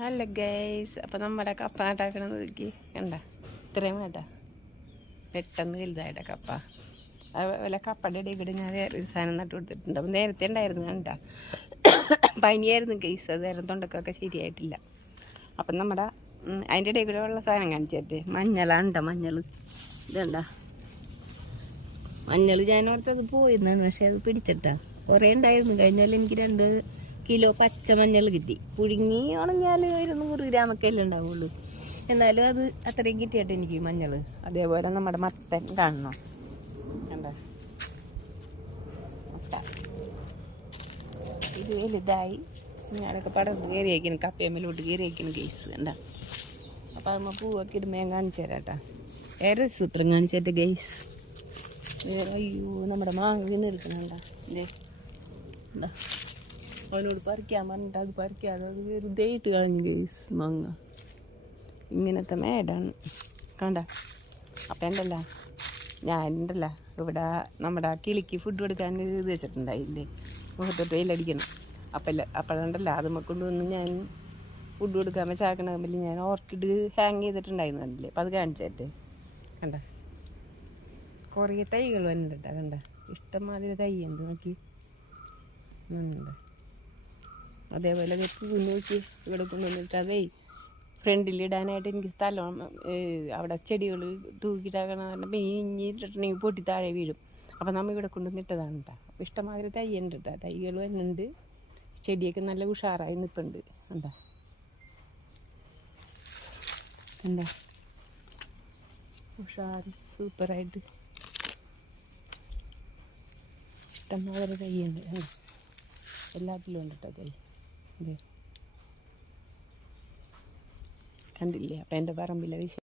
Hello guys, അപ്പോൾ നമ്മുടെ കപ്പ നട്ടാക്കണത് നോക്കി കണ്ട, ഇത്രയും വേണ്ട പെട്ടെന്ന് വലുതായിട്ട കപ്പ. അതുപോലെ കപ്പയുടെ ഇടയിൽ ഞാൻ വേറൊരു സാധനം നട്ടു കൊടുത്തിട്ടുണ്ട്. അപ്പം നേരത്തെ ഉണ്ടായിരുന്നു കണ്ട, പനിയായിരുന്നു ഗൈസ്, അത് നേരം തൊണ്ടക്കൊക്കെ ശരിയായിട്ടില്ല. അപ്പം നമ്മുടെ അതിൻ്റെ ഇടയിൽ കൂടെ ഉള്ള സാധനം കാണിച്ചിട്ട് മഞ്ഞളാണ്ട, മഞ്ഞൾ ഇതണ്ട മഞ്ഞൾ. ഞാനോർത്തത് പോയിരുന്നാണ്, പക്ഷെ അത് പിടിച്ചിട്ടാ കുറേ ഉണ്ടായിരുന്നു. കഴിഞ്ഞാൽ എനിക്ക് 2 കിലോ പച്ച മഞ്ഞൾ കിട്ടി. പുഴുങ്ങി ഉണങ്ങിയാൽ 100 ഗ്രാമൊക്കെ അല്ലേ ഉണ്ടാവുള്ളൂ. എന്നാലും അത് അത്രയും കിട്ടിയിട്ട് എനിക്ക് മഞ്ഞൾ. അതേപോലെ നമ്മുടെ മത്തൻ കാണണം കണ്ട, മത്ത ഇത് വലുതായി. ഞാനൊക്കെ പടർന്ന് കയറി വയ്ക്കണം, കപ്പയമ്മലോട്ട് കയറി വയ്ക്കണം ഗൈസ് കണ്ട. അപ്പം അമ്മ പൂവൊക്കെ ഇടുമ്പോൾ ഞാൻ കാണിച്ചു തരാം കേട്ടോ. വേറെ സൂത്രം കാണിച്ചിട്ട് ഗൈസ്. അയ്യോ, നമ്മുടെ മാങ്ങ വീണ് എടുക്കണണ്ട ഇതേ എന്താ, അവനോട് പറിക്കാൻ പറഞ്ഞിട്ട് അത് പറിക്കാതെ അത് വെറുതെ ഇട്ട് കളഞ്ഞു ഗൈസ്. മാങ്ങ ഇങ്ങനത്തെ മേടാണ് കണ്ട. അപ്പം ഉണ്ടല്ല, ഞാനുണ്ടല്ല ഇവിടെ നമ്മുടെ കിളിക്ക് ഫുഡ് കൊടുക്കാൻ ഇത് വെച്ചിട്ടുണ്ടായില്ലേ, മുഖത്തോട്ട് വെയിലടിക്കണം. അപ്പോഴുണ്ടല്ല അത് കൊണ്ടുവന്ന് ഞാൻ ഫുഡ് കൊടുക്കാൻ വെച്ചാക്കണമെങ്കിൽ ഞാൻ ഓർക്കിഡ് ഹാങ് ചെയ്തിട്ടുണ്ടായിരുന്നു കണ്ടില്ലേ. അപ്പം അത് കാണിച്ചിട്ട് കണ്ട, കുറേ തൈകൾ വന്നിട്ടുണ്ട് കണ്ട, ഇഷ്ടംമാതിരി തൈ ഉണ്ട് നോക്കി ഉണ്ട്. അതേപോലെ പൂ നോക്കി ഇവിടെ കൊണ്ടുവന്നിട്ട് അതേ ഫ്രണ്ടിലിടാനായിട്ട് എനിക്ക് സ്ഥലം അവിടെ ചെടികൾ തൂക്കിയിട്ടാക്കണം. പറഞ്ഞപ്പോൾ ഇഞ്ഞിട്ടിട്ടുണ്ടെങ്കിൽ പൊട്ടി താഴെ വീഴും. അപ്പം നമ്മൾ ഇവിടെ കൊണ്ടുവന്നിട്ടതാണ് കേട്ടോ. അപ്പോൾ ഇഷ്ടംമാതിരി തൈ ഉണ്ട് കേട്ടോ, തൈകൾ വരുന്നുണ്ട്. ചെടിയൊക്കെ നല്ല ഉഷാറായി നിൽപ്പുണ്ട് എന്താ എന്താ ഉഷാറ് സൂപ്പറായിട്ട് ഇഷ്ടംമാതിരി തൈയുണ്ട്. എല്ലാത്തിലും ഉണ്ട് കേട്ടോ തൈ. ഇത് കണ്ടില്ലേ. അപ്പം എൻ്റെ പറമ്പിലെ